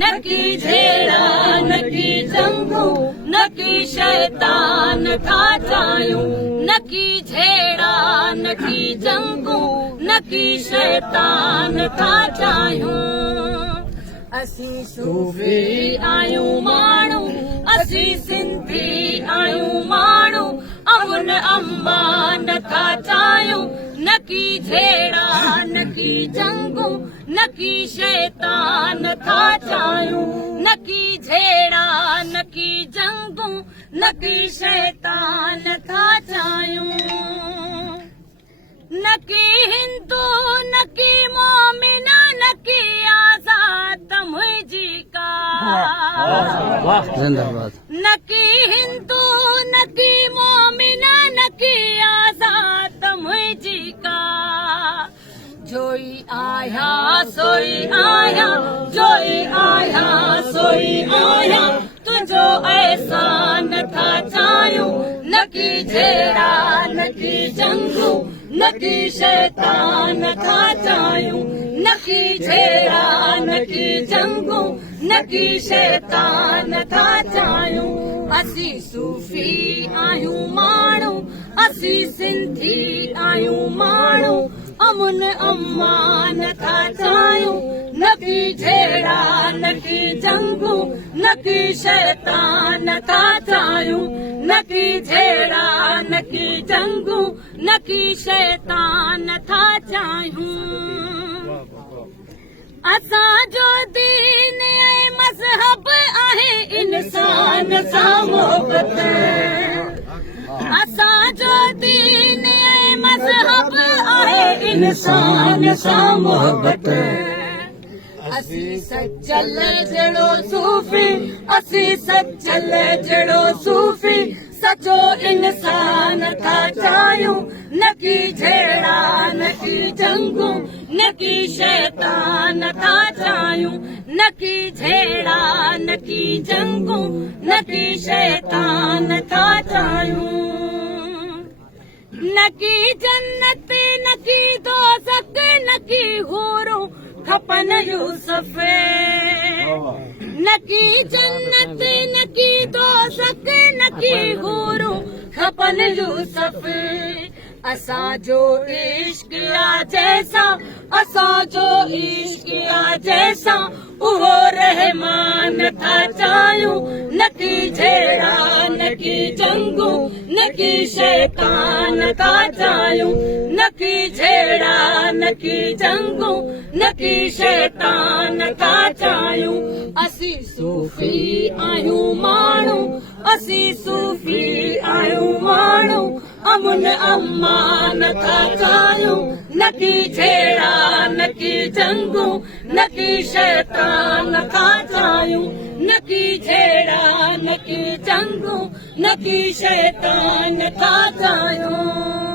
न की झेड़ा न की जंगू न की शैतान था चाहियूं न की झेड़ा न की जंगू न की शैतान था चाहियूं असीं सूफ़ी आहियूं माण्हू असीं सिंधी आहियूं माण्हू अमुन अम्मा नथा चाहियूं न की झेड़ा न की जंगू न की शैतान था चाहियूं न की झेड़ा न की जंगू न की शैतान था चाहियूं न की हिंदू न की मोमिना न की आज़ाद मुंहिंजी का जिंदाबाद न की हिंदू न की मोमिना न की आज़ाद मुंहिंजी का जोई आया सोई आया जोई आया सोई आया तुझो एहसान था चाहियूं न की झेड़ा न की जंगू न की शैतान था चाहियूं न की झेड़ा न की जंगू न की शैतान था चाहियूं असीं सूफ़ी आहियूं माण्हू असीं सिंधी आहियूं माण्हू अमुन अम्मा नथा चाहियूं न की झेड़ा न की जंगू न की शैतान था चाहियूं न की झेड़ा न की जंगू न की शैतान था चाहियूं असांजो दीन ऐं मज़हब आहे इंसान सां मोहबत असांजो दीन ऐं मज़हब आहे इंसान सां मोहबत असीं सचल जहिड़ो सूफ़ी असीं सचल जहिड़ो सूफ़ी सचो इंसान था चाहियूं न की झेड़ा न की जंगू न की शैतान था चाहियूं न की झेड़ा न की जंगू न की शैतान था चाहियूं न की जन्नत न की दोज़ख न की हूरूं खपन यूसुफ न की जन्नत न की दोज़ख न की हूरूं खपन यूसुफ असांजो इश्क आ जैसा असांजो इश्क आ जैसा उहो रहमान था चाहियूं न की झेड़ा न की जंगू न की शैतान था चाहियूं न की झेड़ा न की जंगू न की शैतान था चाहियूं असीं सूफ़ी आहियूं माण्हू असीं सूफ़ी आहियूं माण्हू अमुन अम्मा नथा चाहियूं न की झेड़ा न की जंगू न की शैतान था चाहियूं न की झेड़ा न की जंगू न की शैतान था चाहियूं